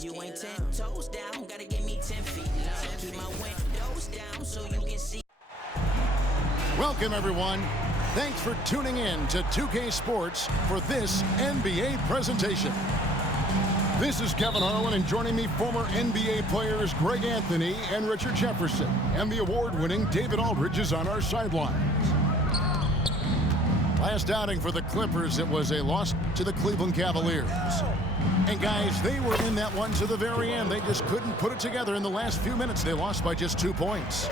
You ain't 10 toes down, gotta give me 10 feet. Keep my windows down so you can see. Welcome, everyone. Thanks for tuning in to 2K Sports for this NBA presentation. This is Kevin Harlan, and joining me, former NBA players Greg Anthony and Richard Jefferson. And the award-winning David Aldridge is on our sidelines. Last outing for the Clippers, it was a loss to the Cleveland Cavaliers. And guys, they were in that one to the very end. They just couldn't put it together in the last few minutes. They lost by just 2 points.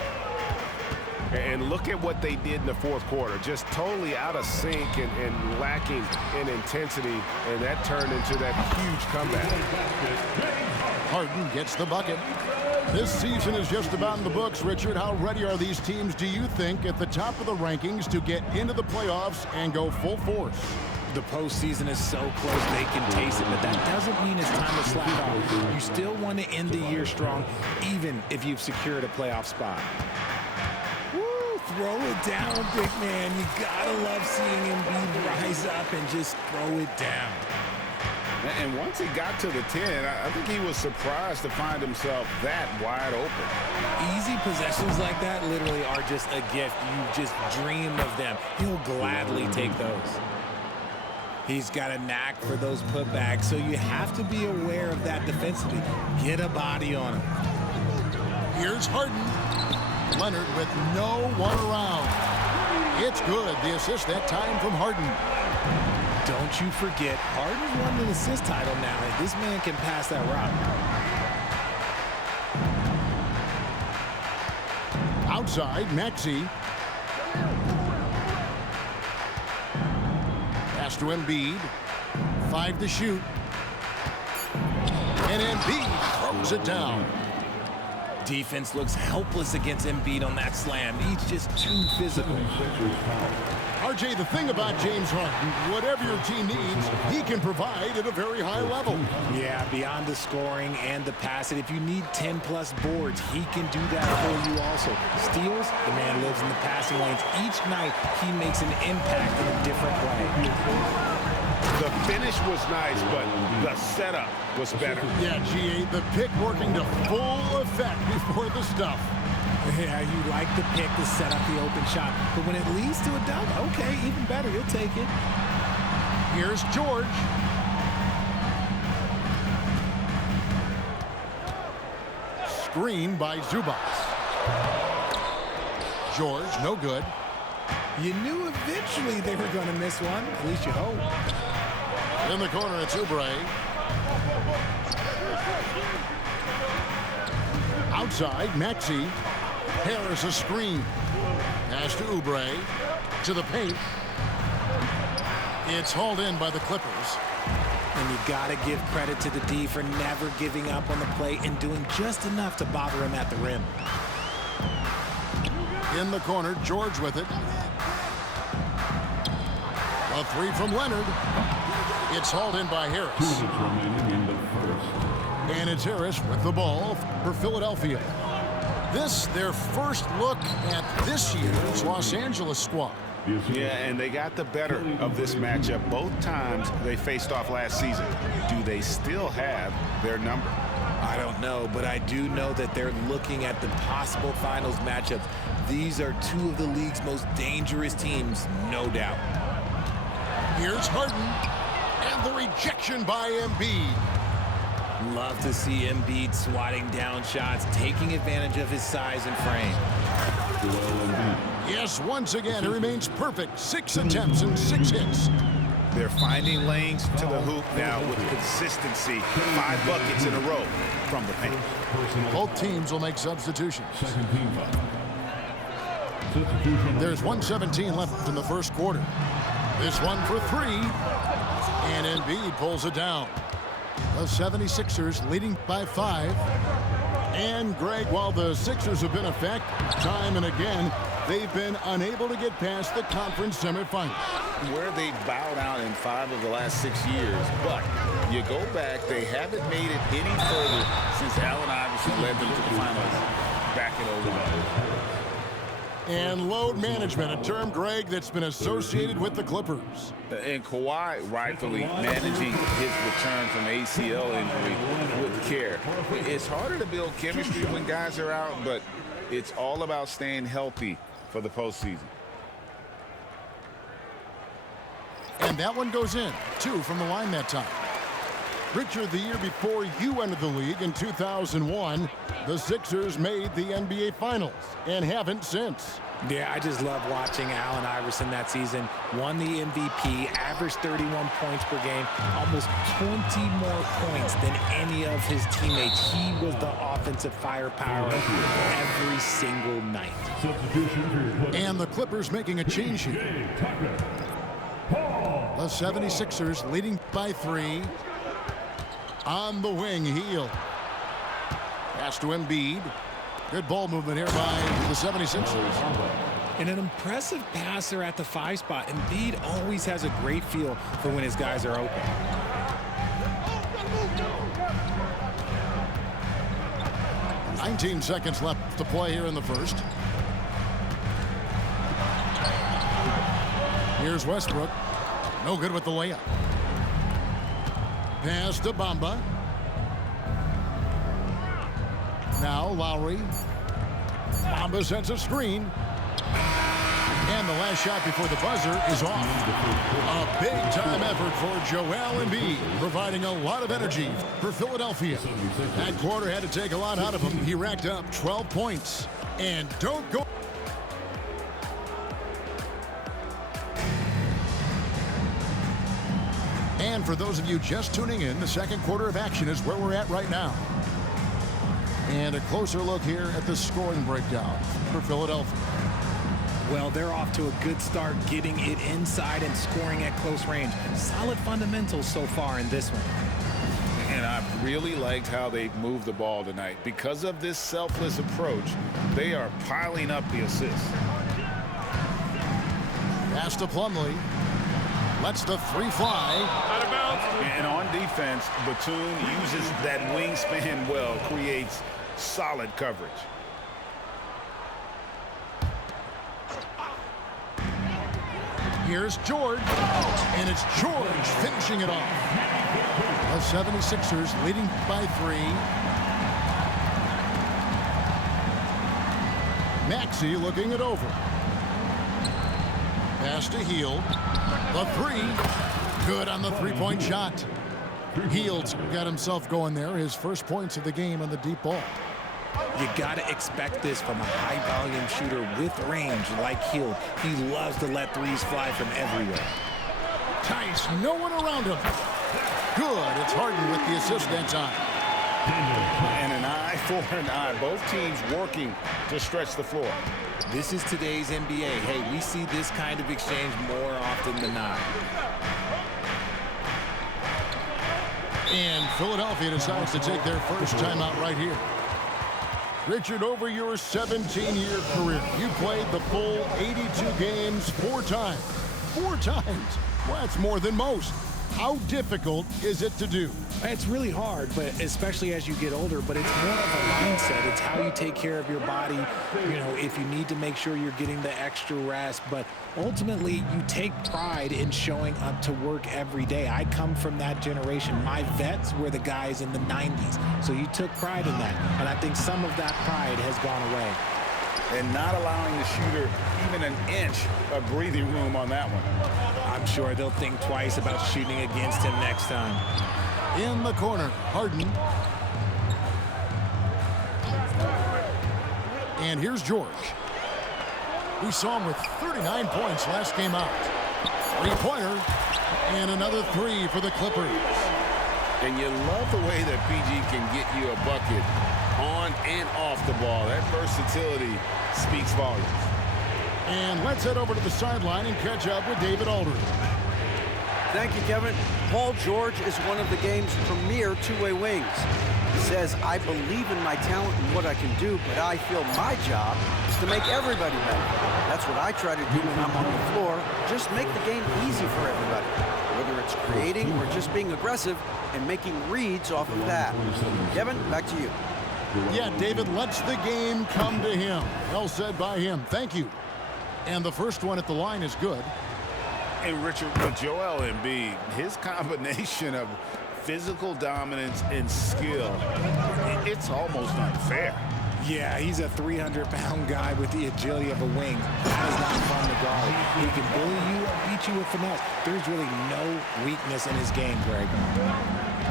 And look at what they did in the fourth quarter. Just totally out of sync and lacking in intensity. And that turned into that huge comeback. Harden gets the bucket. This season is just about in the books. Richard, how ready are these teams, do you think, at the top of the rankings to get into the playoffs and go full force? The postseason is so close they can taste it, but that doesn't mean it's time to slack off. You still want to end the year strong, even if you've secured a playoff spot. Throw it down, big man. You gotta love seeing him rise up and just throw it down. And once he got to the 10, I think he was surprised to find himself that wide open. Easy possessions like that literally are just a gift. You just dream of them. He'll gladly take those. He's got a knack for those putbacks, so you have to be aware of that defensively. Get a body on him. Here's Harden. Leonard with no one around. It's good. The assist that time from Harden. Don't you forget, Harden won the assist title now, and this man can pass that rock. Outside, Maxey. Pass to Embiid. 5 to shoot. And Embiid throws it down. Defense looks helpless against Embiid on that slam. He's just too physical. RJ, the thing about James Harden, whatever your team needs, he can provide at a very high level. Yeah, beyond the scoring and the passing, if you need 10-plus boards, he can do that for you also. Steals, the man lives in the passing lanes. Each night, he makes an impact in a different way. The finish was nice, but the setup was better. Yeah, G8, the pick working to full effect before the stuff. Yeah, you like the pick to set up the open shot, but when it leads to a dunk, okay, even better, you'll take it. Here's George. Screen by Zubac. George, no good. You knew eventually they were going to miss one, at least you hope. In the corner, it's Oubre. Outside, Maxey. Harris a screen. Pass to Oubre. To the paint. It's hauled in by the Clippers. And you got to give credit to the D for never giving up on the play and doing just enough to bother him at the rim. In the corner, George with it. A three from Leonard. It's hauled in by Harris. And it's Harris with the ball for Philadelphia. This, their first look at this year's Los Angeles squad. Yeah, and they got the better of this matchup both times they faced off last season. Do they still have their number? I don't know, but I do know that they're looking at the possible finals matchups. These are two of the league's most dangerous teams, no doubt. Here's Harden, and the rejection by Embiid. Love to see Embiid swatting down shots, taking advantage of his size and frame. Yes, once again, he remains perfect. 6 attempts and 6 hits. They're finding lanes to the hoop now with consistency. 5 buckets in a row from the paint. Both teams will make substitutions. There's 1:17 left in the first quarter. This one for 3, and Embiid pulls it down. The 76ers leading by 5. And Greg, while the Sixers have been a fact time and again, they've been unable to get past the conference semifinals. Where they bowed out in 5 of the last 6 years, but you go back, they haven't made it any further since Allen Iverson led them to the finals back in 09. And load management, a term, Greg, that's been associated with the Clippers. And Kawhi rightfully managing his return from ACL injury with care. It's harder to build chemistry when guys are out, but it's all about staying healthy for the postseason. And that one goes in. 2 from the line that time. Richard, the year before you entered the league in 2001, the Sixers made the NBA Finals and haven't since. Yeah, I just love watching Allen Iverson that season. Won the MVP, averaged 31 points per game, almost 20 more points than any of his teammates. He was the offensive firepower every single night. And the Clippers making a change here. The 76ers leading by 3. On the wing, Hield. Pass to Embiid. Good ball movement here by the 76ers. And an impressive passer at the 5 spot. Embiid always has a great feel for when his guys are open. "19 seconds left to play here in the first. Here's Westbrook. No good with the layup. Pass to Bamba. Now Lowry. Bamba sends a screen. And the last shot before the buzzer is off. A big-time effort for Joel Embiid, providing a lot of energy for Philadelphia. That quarter had to take a lot out of him. He racked up 12 points. And don't go... And for those of you just tuning in, the second quarter of action is where we're at right now. And a closer look here at the scoring breakdown for Philadelphia. Well, they're off to a good start getting it inside and scoring at close range. Solid fundamentals so far in this one. And I really liked how they moved the ball tonight. Because of this selfless approach, they are piling up the assists. Pass to Plumlee. Lets the 3 fly. Out of bounds. And on defense, Batum uses that wingspan well, creates solid coverage. Here's George. And it's George finishing it off. The 76ers leading by 3. Maxey looking it over. Pass to Hield. The 3. Good on the three-point shot. Hield's got himself going there. His first points of the game on the deep ball. You got to expect this from a high-volume shooter with range like Hield. He loves to let threes fly from everywhere. Tice, no one around him. Good. It's Harden with the assist that time. And an eye for an eye. Both teams working to stretch the floor. This is today's NBA. Hey, we see this kind of exchange more often than not. And Philadelphia decides to take their first timeout right here. Richard, over your 17-year career, you played the full 82 games 4 times. 4 times. Well, that's more than most. How difficult is it to do? It's really hard, but especially as you get older, but it's more of a mindset. It's how you take care of your body, you know, if you need to make sure you're getting the extra rest. But ultimately, you take pride in showing up to work every day. I come from that generation. My vets were the guys in the 90s. So you took pride in that. And I think some of that pride has gone away. And not allowing the shooter even an inch of breathing room on that one. I'm sure they'll think twice about shooting against him next time. In the corner, Harden. And here's George. We saw him with 39 points last game out. 3-pointer and another 3 for the Clippers. And you love the way that PG can get you a bucket on and off the ball. That versatility speaks volumes. And let's head over to the sideline and catch up with David Aldridge. Thank you, Kevin. Paul George is one of the game's premier two-way wings. He says, I believe in my talent and what I can do, but I feel my job is to make everybody better. That's what I try to do when I'm on the floor. Just make the game easy for everybody. Whether it's creating or just being aggressive and making reads off of that. Kevin, back to you. Yeah, David lets the game come to him. Well said by him. Thank you. And the first one at the line is good. And Richard, with Joel Embiid, his combination of physical dominance and skill, it's almost unfair. Yeah, he's a 300-pound guy with the agility of a wing. That is not fun to guard. He can bully you, beat you with finesse. There's really no weakness in his game, Greg.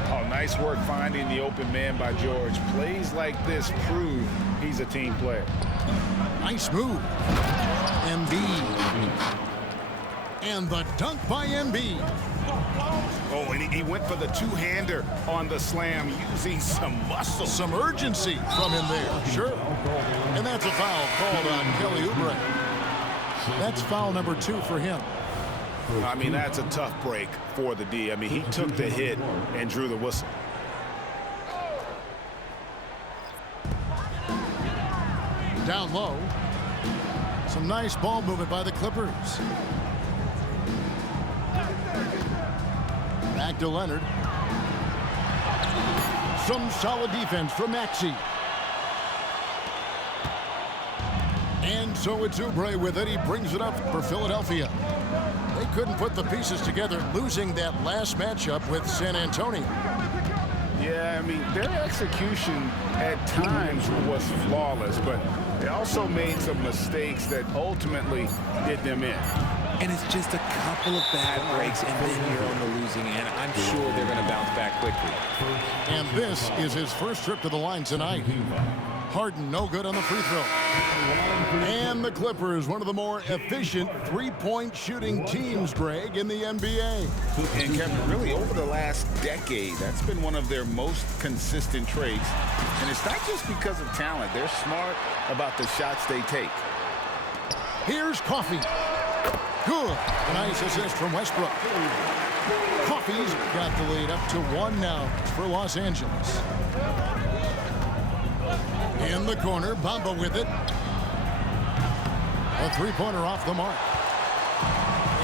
Oh, nice work finding the open man by George. Plays like this prove he's a team player. Nice move. Embiid. And the dunk by Embiid. Oh, and he went for the two-hander on the slam, using some muscle. Some urgency from him there, sure. And that's a foul called on Kelly Oubre. That's foul number 2 for him. I mean, that's a tough break for the D. I mean, he took the hit and drew the whistle. Down low. Some nice ball movement by the Clippers. Back to Leonard. Some solid defense from Maxey. And so it's Oubre with it. He brings it up for Philadelphia. They couldn't put the pieces together, losing that last matchup with San Antonio. Yeah, I mean, their execution at times was flawless, but they also made some mistakes that ultimately did them in. And it's just a couple of bad breaks, and then you're on the losing end. I'm sure they're going to bounce back quickly. And this is his first trip to the line tonight. Harden no good on the free throw. And the Clippers, one of the more efficient three-point shooting teams, Greg, in the NBA. And Kevin, really over the last decade, that's been one of their most consistent traits. And it's not just because of talent. They're smart about the shots they take. Here's Coffey. Good. A nice assist from Westbrook. Coffey's got the lead up to 1 now for Los Angeles. In the corner, Bamba with it. A three-pointer off the mark.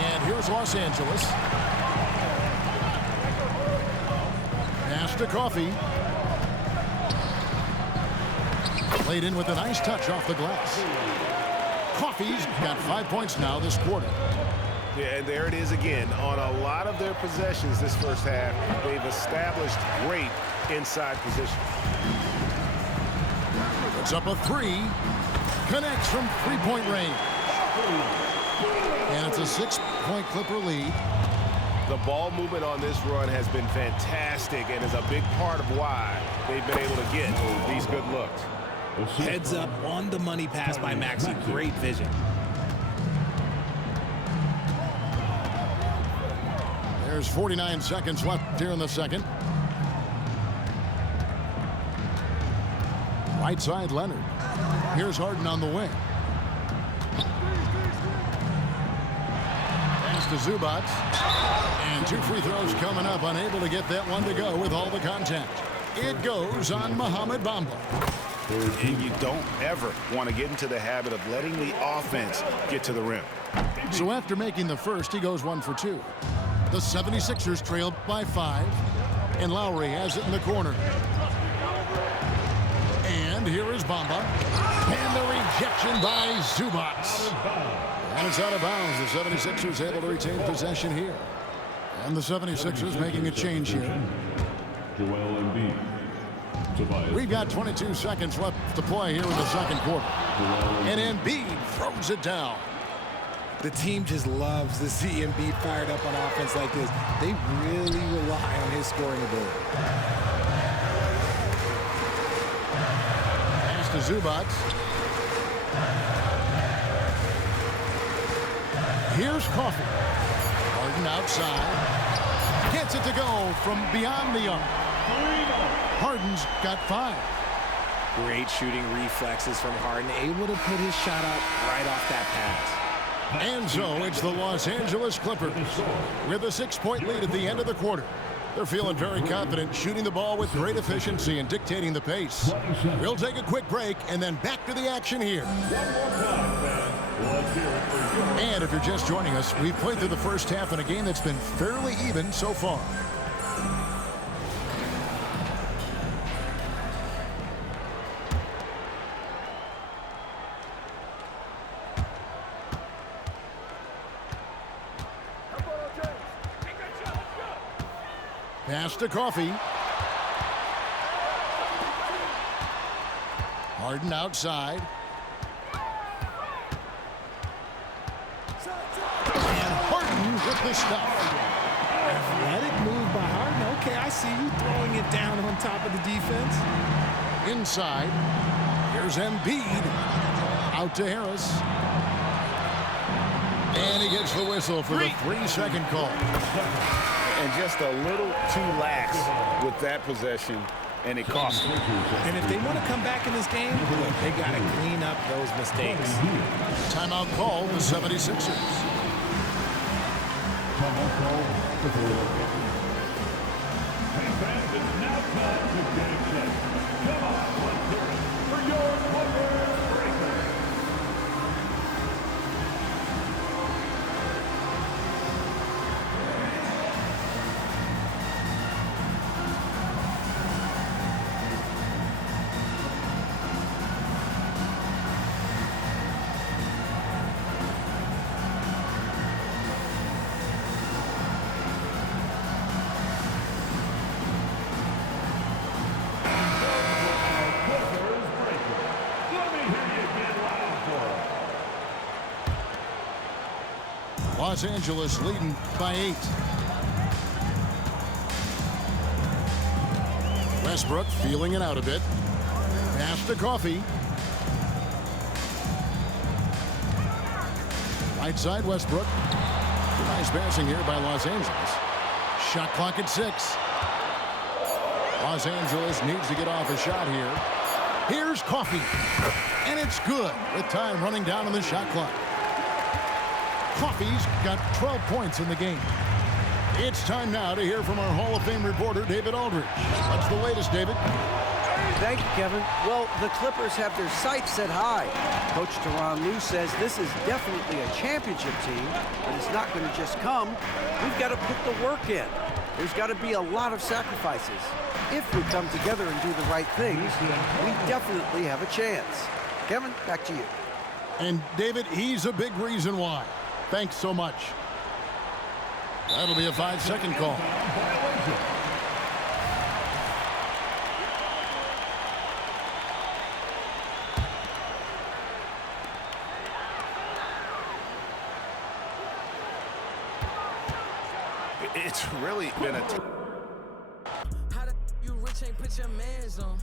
And here's Los Angeles. Pass to Coffey. Played in with a nice touch off the glass. Coffey's got 5 points now this quarter. Yeah, and there it is again. On a lot of their possessions this first half, they've established great inside position. Puts up a 3. Connects from three-point range. And it's a 6-point Clipper lead. The ball movement on this run has been fantastic and is a big part of why they've been able to get these good looks. Heads up on the money pass by Maxey. Great vision. There's 49 seconds left here in the second. Right side, Leonard. Here's Harden on the wing. Pass to Zubac. And 2 free throws coming up. Unable to get that one to go with all the contact. It goes on Mohamed Bamba. And you don't ever want to get into the habit of letting the offense get to the rim. So after making the first, he goes 1 for 2. The 76ers trailed by 5. And Lowry has it in the corner. And here is Bamba. And the rejection by Zubac. And it's out of bounds. The 76ers able to retain possession here. And the 76ers making a change here. Joel Embiid. We've got 22 seconds left to play here in the second quarter. And Embiid throws it down. The team just loves to see Embiid fired up on offense like this. They really rely on his scoring ability. Pass to Zubac. Here's Coffey. Harden outside. Gets it to go from beyond the arc. Harden's got 5. Great shooting reflexes from Harden, able to put his shot up right off that pass. And so it's the Los Angeles Clippers with a 6-point lead at the end of the quarter. They're feeling very confident, shooting the ball with great efficiency and dictating the pace. We'll take a quick break and then back to the action here. And if you're just joining us, we've played through the first half in a game that's been fairly even so far. Pass to Coffee. Harden outside. And Harden with the stuff. Athletic move by Harden. Okay, I see you throwing it down on top of the defense. Inside. Here's Embiid. Out to Harris. And he gets the whistle for the 3-second call. And just a little too lax with that possession, and it cost them. And if they want to come back in this game, look, they got to clean up those mistakes. Timeout call the 76ers. Timeout call the Philadelphia. Hey fans, it's now time to get excited. Come on, let's hear it for your Clippers Breakers. Los Angeles leading by 8. Westbrook feeling it out a bit. Pass to Coffee. Right side Westbrook. Nice passing here by Los Angeles. Shot clock at 6. Los Angeles needs to get off a shot here. Here's Coffee. And it's good with time running down on the shot clock. Coffee's got 12 points in the game. It's time now to hear from our Hall of Fame reporter, David Aldridge. What's the latest, David? Thank you, Kevin. Well, the Clippers have their sights set high. Coach Tyronn Lue says this is definitely a championship team, but it's not going to just come. We've got to put the work in. There's got to be a lot of sacrifices. If we come together and do the right things, we definitely have a chance. Kevin, back to you. And David, he's a big reason why. Thanks so much. That'll be a 5-second call. It's really been a How the you rich ain't put your mans on?